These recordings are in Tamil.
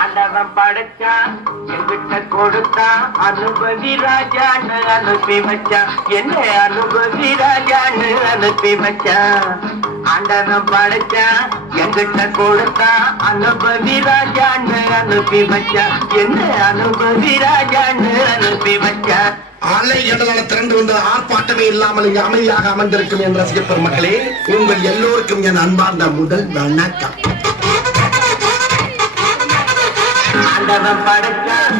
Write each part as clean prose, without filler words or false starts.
ஆண்டவன் படைச்சான் என்கிட்ட கொடுத்தான் அனுபவி ராஜான்னு அனுப்பி வச்சான் என்ன அனுபவி ராஜான்னு அனுப்பி வச்சான் ஆண்டவன் படைச்சான் என்கிட்ட கொடுத்தான் அனுபவி ராஜான்னு அனுப்பி வச்சான் என்ன அனுபவி ராஜான்னு அனுப்பி வச்சான் அலை எடலால திரண்டு வந்த ஆர்ப்பாட்டமே இல்லாமல் இங்கு அமைதியாக அமர்ந்திருக்கும் என் ரசிக பெருமக்களே, உங்கள் எல்லோருக்கும் என் அன்பார்ந்த முதல் வணக்கம். ஆண்டவன் படைச்சான்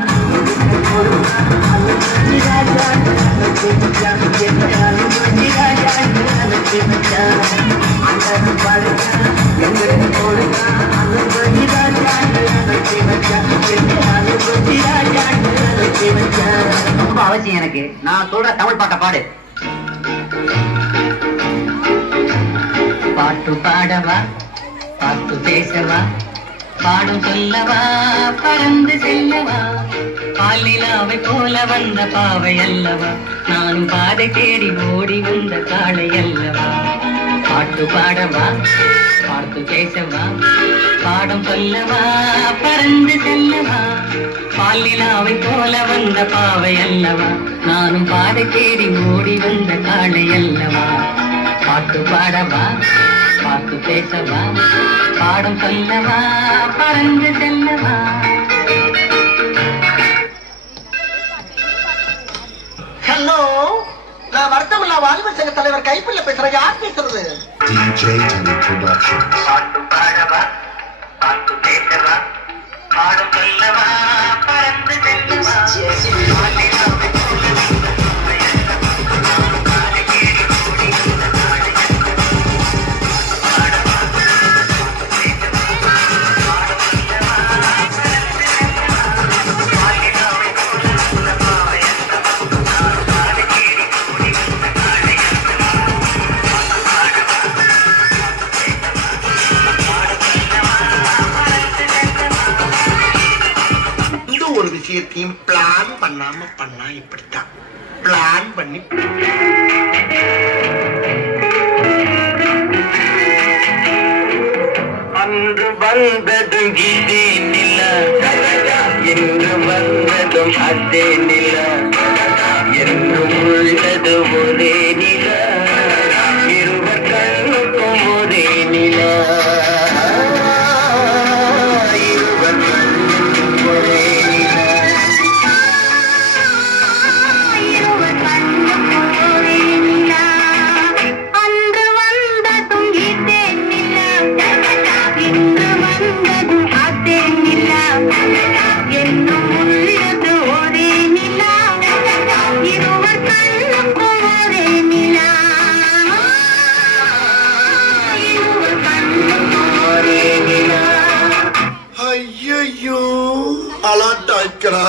ரொம்ப அவசியம் எனக்கு. நான் சொல்ற தமிழ் பாட்டை பாடு. பாட்டு பாடவா, பாட்டு பேசவா, பாடும் சொல்லவா, பறந்து செல்லவா, பாலிலாவை போல வந்த பாவை அல்லவா, நானும் பாதை தேடி ஓடி வந்த காளை அல்லவா. பாட்டு பாடவா, பாட்டு பேசவா, பாடும் சொல்லவா, பறந்து செல்லவா, பாலிலாவை போல வந்த பாவை அல்லவா, நானும் பாதை தேடி ஓடி வந்த காளை அல்லவா. பாட்டு பாடவா, பாட்டு பேசவா, பாடம் சொல்லவா, பறந்து செல்லவா. ஹலோ, நான் வருத்தமில்லா வாலிபர் சங்க தலைவர் கைப்பிள்ள பேசுறேன். யார் பேசுறது? DJ Tony Production. பாட்டு பாடவா, பாட்டு பேசவா, பாடம் சொல்லவா, பறந்து செல்லவா. ஒரு விஷயத்தையும் பிளான் பண்ணாம பண்ணா இப்படித்தான். பிளான் பண்ணி அன்று வந்ததும் இதே நில, என்று வந்ததும் அதே நில, என்றும் உள்ளது ஒரே நில, இருவர் கண்ணுக்கும் ஒரே நில, இருவர் கண்ணுக்கும் ஒரே நில, இருவர் கண்ணுக்கும் ஒரே நில. அன்று வந்ததும் இதே நில, இன்று வந்ததும் அதே நில, என்னும் உள்ளது ஒரே நில, இருவர் கண்ணுக்கும் ஒரே நில, இருவர் கண்ணுக்கும் ஒரே நில. ஐயோ அலாட்டாய்க்கிறா,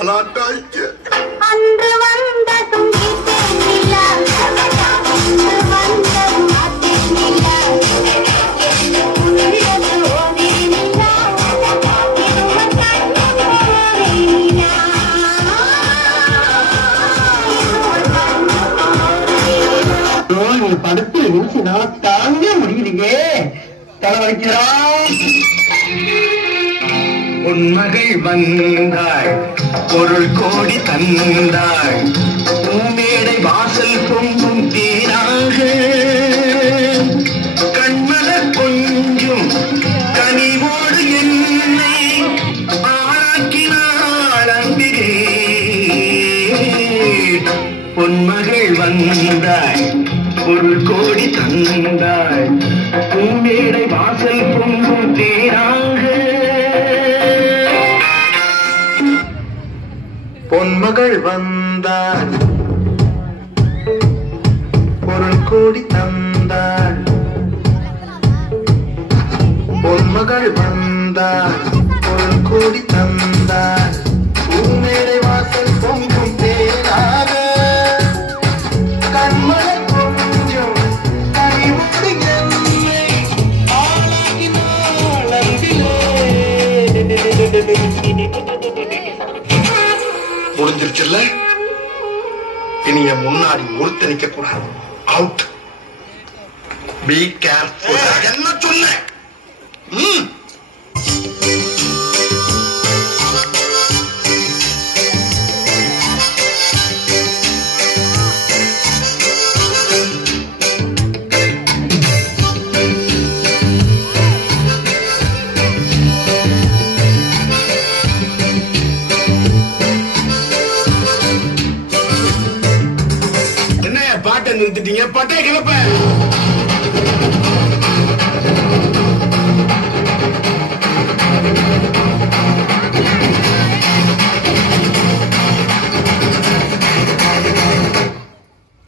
அலாட்டாய்க்க. அன்று வந்ததும் இதே நில, இன்று வந்ததும் அதே நில, என்னும் உள்ளது ஒரே நில, இருவர் கண்ணுக்கும் ஒரே நில, இருவர் கண்ணுக்கும் ஒரே நில. நீ படுத்து நிமிஷம் தாங்க முடியலையே, தலைவலிக்கிறா. உன்மகள் வந்தாள், பொருள் கோடி தந்தாள், பூமேடை வாசல் பொங்கும் தேராக, கண்மலர் கொஞ்சும் கனிவோடு என்னை ஆளாக்கினாள் அன்பிலே. பொன்மகள் வந்தாள், பொருள் கோடி தந்தாள், பூமேடை வாசல் பொங்கும் தேராக. பொன்மகள் வந்தாள், பொருள் கோடி தந்தாள், பொன்மகள் வந்தாள், பொருள் கோடி தந்தாள், பூமேடை வாசல் பொங்கும் தேனாக, கண்மலர் கொஞ்சம் கனிவோடு என்னை ஆளாக்கினாள் அன்பிலே. முடிஞ்சிருச்சுல்ல? இனி என் முன்னாடி ஒருத்தரிக்க கூடாது. அவுட். Be careful. என்ன சொன்ன? என்னையா பாட்டை நிறுத்திட்டீங்க? பட்டை கிளப்ப.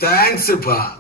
தேங்க்ஸ்ப்பா.